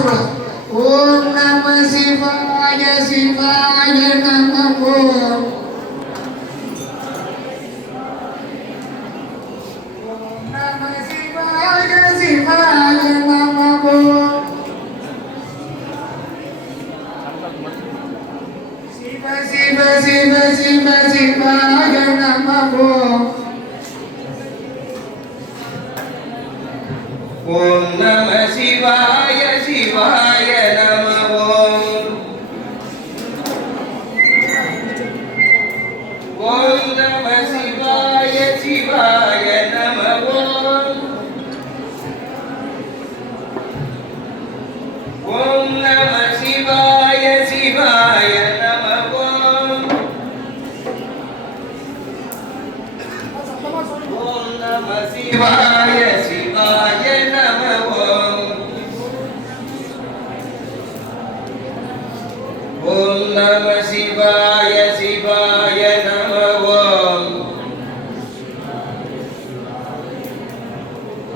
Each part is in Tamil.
சொல்லக்கூடாது. ஓம் நம சிவாய சிவாய நம ஓம் நம சிவாய சிவாய நம ஓம் சிவ சிவ சிவ சிவ சிவாய நம ஓம் ஓம் நம சிவாய சிவாய நம ஓம் ஓம் நம சிவாய சிவாய நம ஓம் ஓம் நம சிவாய சிவாய நம ஓம் ஓம் நம சிவாய சிவாய நம ஓம்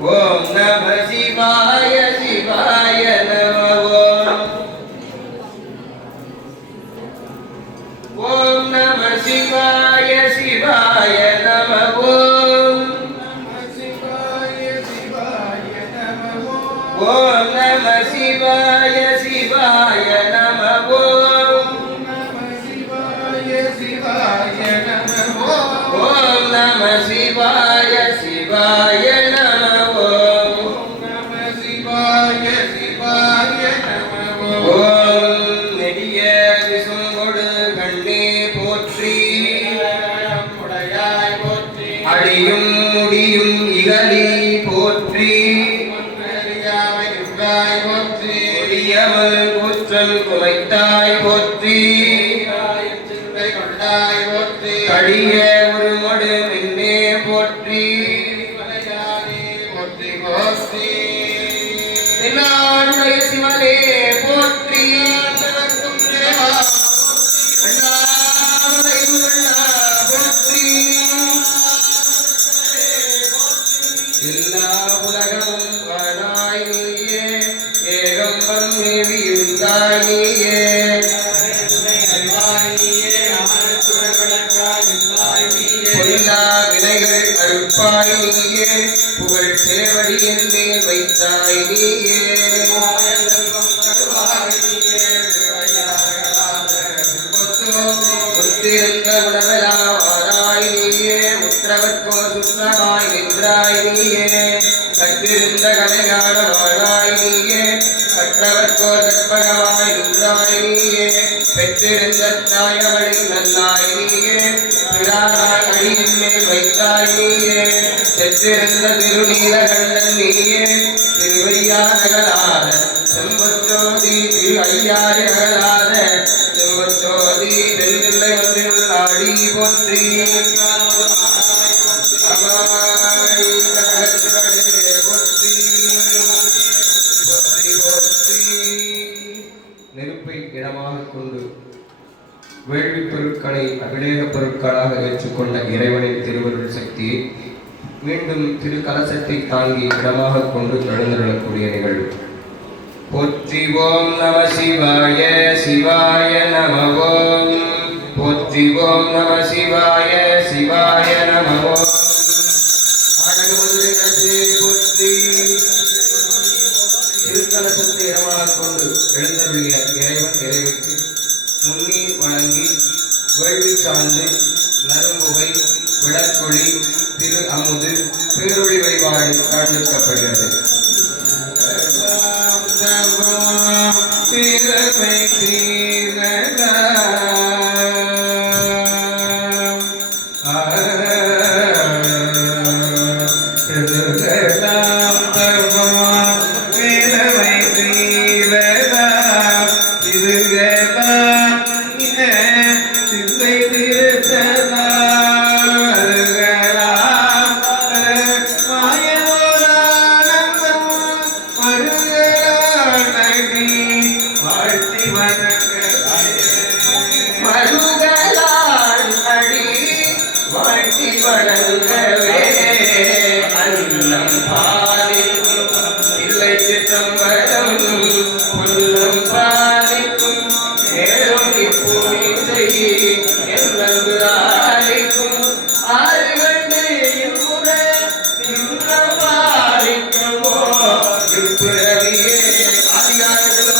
ஓம் நம சிவாய சிவாய நம ஓம் ஓம் நம சிவாய சிவாய நம ஓம் ஓம் நம சிவாய சிவாய நம ஓம் ஓம் நம சிவாய சிவாய நம ஓம் ஓம் நம சிவாய சிவாய நம ஓம் ஓம் நெடிய விசும்பொடு கண்ணே போற்றி அடியும் முடியும் இகலி போற்றி கொடியவள் குற்றல் குமைத்தாய் போற்றி கடிய ஒரு மடு மின்னே போற்றி என்னாருடைய சிவனே போற்றி போற்றி எல்லா உலகமும் வாழாய் நீயே ஏகம்பம் மேவியுண்டாய் நீயே பொல்லா வினைகள் அறுப்பாய் நீயே புகழ் சேவடியின் மேல் வைத்தாய் நீயே முத்திருந்த உணவெல்லாம் ஆராய் நீயே முற்றவர்க்கோ சுற்றமாய் நின்றாய் நீயே கற்றிருந்த கலைஞான வாழாய் நீயே கற்றவர்க்கோ கற்பகமாய் நின்றாய் நீயே பெற்றிருந்த தாயவளின் நல்லாய் நீயே பிரானாய் அடியின் மேல் வைத்தாய் நீயே செற்றிருந்த திருநீலகண்டன் நீயே திருவையா நகராத செம்பொற்றோதி திரு ஐயாறு அகலாத செம்பொற்றோதி தென்னில்லை ஒன்றில் ஆடி போற்றி நெருப்பை இடமாக கொண்டு வேள்வி பொருட்களை அபிஷேக பொருட்களாக ஏற்றுக்கொண்ட இறைவனின் திருவருள் சக்தியை மீண்டும் திருக்கலசத்தை தாங்கி இடமாக கொண்டு எழுந்தருளக்கூடிய நிகழ்வு. போற்றி ஓம் நம சிவாய சிவாய நம ஓம் போற்றி ஓம் நம சிவாய சிவாய நம ஓம் போற்றி திருக்கலசத்தை இடமாக கொண்டு எழுந்தருளிய இறைவன் இறைவிக்கு முன்னீர் வணங்கி வேள்வி சார்ந்து நரும்புகை விளக்கொளி திரு அமுது பேரொழி வழிபாடு காண்பிக்கப்படுகிறது. வாழ்த்தி வணங்க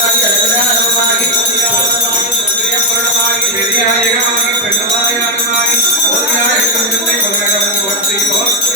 ஆதியானவமாகி அழகதானவமாகி பெரியாயகமாகி பெண்ணமாயானமாகி போதியாயிருக்கும் போற்றி போற்றி